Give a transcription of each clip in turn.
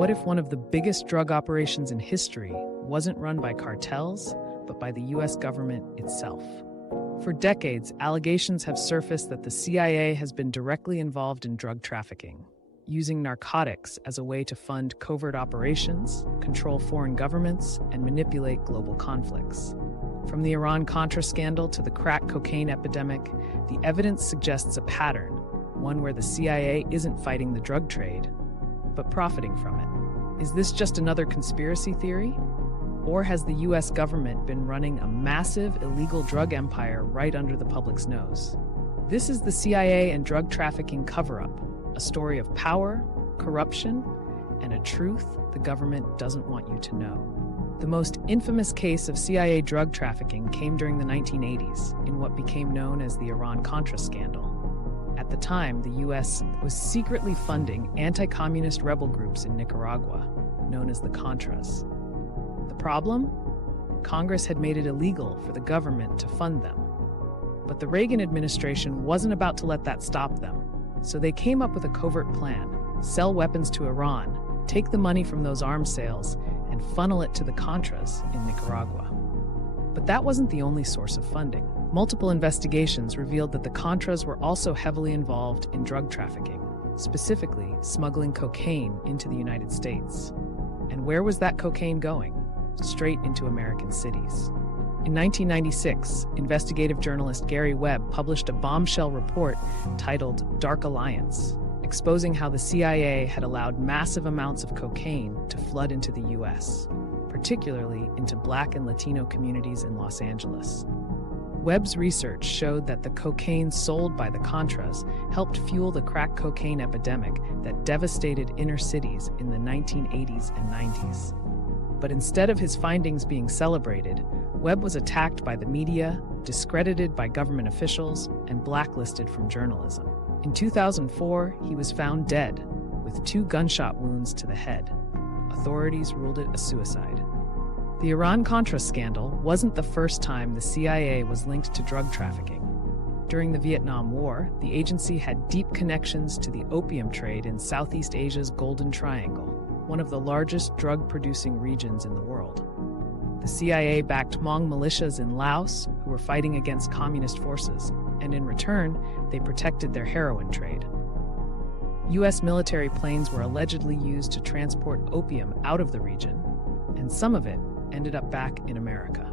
What if one of the biggest drug operations in history wasn't run by cartels, but by the US government itself? For decades, allegations have surfaced that the CIA has been directly involved in drug trafficking, using narcotics as a way to fund covert operations, control foreign governments, and manipulate global conflicts. From the Iran-Contra scandal to the crack cocaine epidemic, the evidence suggests a pattern, one where the CIA isn't fighting the drug trade, but profiting from it. Is this just another conspiracy theory? Or has the US government been running a massive illegal drug empire right under the public's nose? This is the CIA and drug trafficking cover-up, a story of power, corruption, and a truth the government doesn't want you to know. The most infamous case of CIA drug trafficking came during the 1980s in what became known as the Iran-Contra scandal. At the time, the US was secretly funding anti-communist rebel groups in Nicaragua, known as the Contras. The problem? Congress had made it illegal for the government to fund them. But the Reagan administration wasn't about to let that stop them. So they came up with a covert plan: sell weapons to Iran, take the money from those arms sales, and funnel it to the Contras in Nicaragua. But that wasn't the only source of funding. Multiple investigations revealed that the Contras were also heavily involved in drug trafficking, specifically smuggling cocaine into the United States. And where was that cocaine going? Straight into American cities. In 1996, investigative journalist Gary Webb published a bombshell report titled Dark Alliance, exposing how the CIA had allowed massive amounts of cocaine to flood into the US, particularly into Black and Latino communities in Los Angeles. Webb's research showed that the cocaine sold by the Contras helped fuel the crack cocaine epidemic that devastated inner cities in the 1980s and 90s. But instead of his findings being celebrated, Webb was attacked by the media, discredited by government officials, and blacklisted from journalism. In 2004, he was found dead, with 2 gunshot wounds to the head. Authorities ruled it a suicide. The Iran-Contra scandal wasn't the first time the CIA was linked to drug trafficking. During the Vietnam War, the agency had deep connections to the opium trade in Southeast Asia's Golden Triangle, one of the largest drug-producing regions in the world. The CIA backed Hmong militias in Laos who were fighting against communist forces, and in return, they protected their heroin trade. US military planes were allegedly used to transport opium out of the region, and some of it ended up back in America.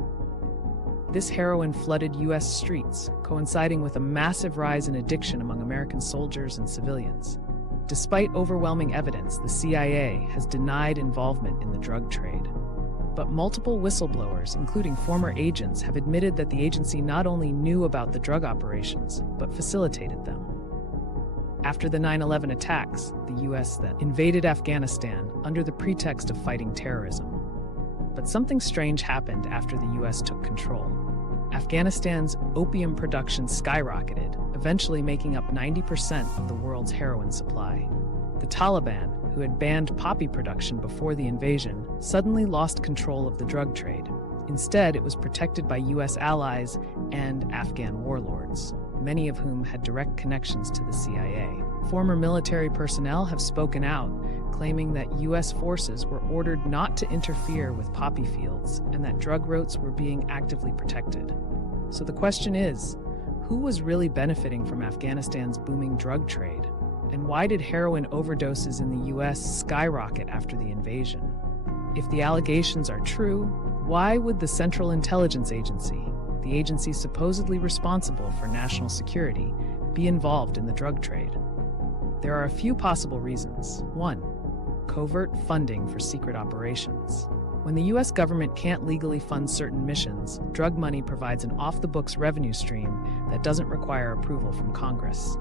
This heroin flooded US streets, coinciding with a massive rise in addiction among American soldiers and civilians. Despite overwhelming evidence, the CIA has denied involvement in the drug trade. But multiple whistleblowers, including former agents, have admitted that the agency not only knew about the drug operations, but facilitated them. After the 9/11 attacks, the US then invaded Afghanistan under the pretext of fighting terrorism. But something strange happened after the US took control. Afghanistan's opium production skyrocketed, eventually making up 90% of the world's heroin supply. The Taliban, who had banned poppy production before the invasion, suddenly lost control of the drug trade. Instead, it was protected by US allies and Afghan warlords, many of whom had direct connections to the CIA. Former military personnel have spoken out, claiming that US forces were ordered not to interfere with poppy fields and that drug routes were being actively protected. So the question is, who was really benefiting from Afghanistan's booming drug trade? And why did heroin overdoses in the US skyrocket after the invasion? If the allegations are true, why would the Central Intelligence Agency, the agency supposedly responsible for national security, be involved in the drug trade? There are a few possible reasons. 1. Covert funding for secret operations. When the US government can't legally fund certain missions, drug money provides an off-the-books revenue stream that doesn't require approval from Congress.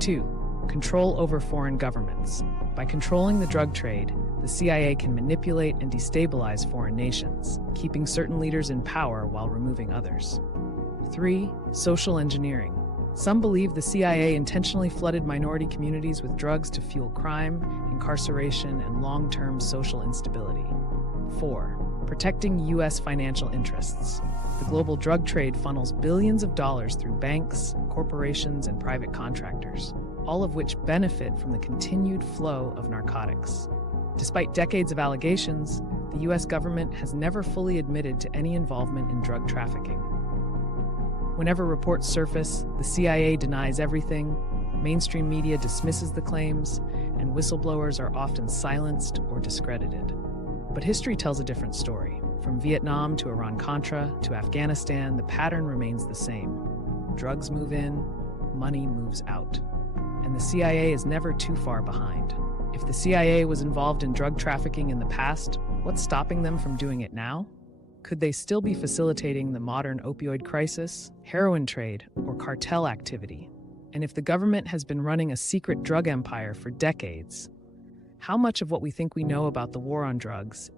2. Control over foreign governments. By controlling the drug trade, the CIA can manipulate and destabilize foreign nations, keeping certain leaders in power while removing others. 3. Social engineering. Some believe the CIA intentionally flooded minority communities with drugs to fuel crime, incarceration, and long-term social instability. 4. Protecting U.S. financial interests. The global drug trade funnels billions of dollars through banks, corporations, and private contractors, all of which benefit from the continued flow of narcotics. Despite decades of allegations, the US government has never fully admitted to any involvement in drug trafficking. Whenever reports surface, the CIA denies everything, mainstream media dismisses the claims, and whistleblowers are often silenced or discredited. But history tells a different story. From Vietnam to Iran-Contra to Afghanistan, the pattern remains the same. Drugs move in, money moves out. And the CIA is never too far behind. If the CIA was involved in drug trafficking in the past, what's stopping them from doing it now? Could they still be facilitating the modern opioid crisis, heroin trade, or cartel activity? And if the government has been running a secret drug empire for decades, how much of what we think we know about the war on drugs is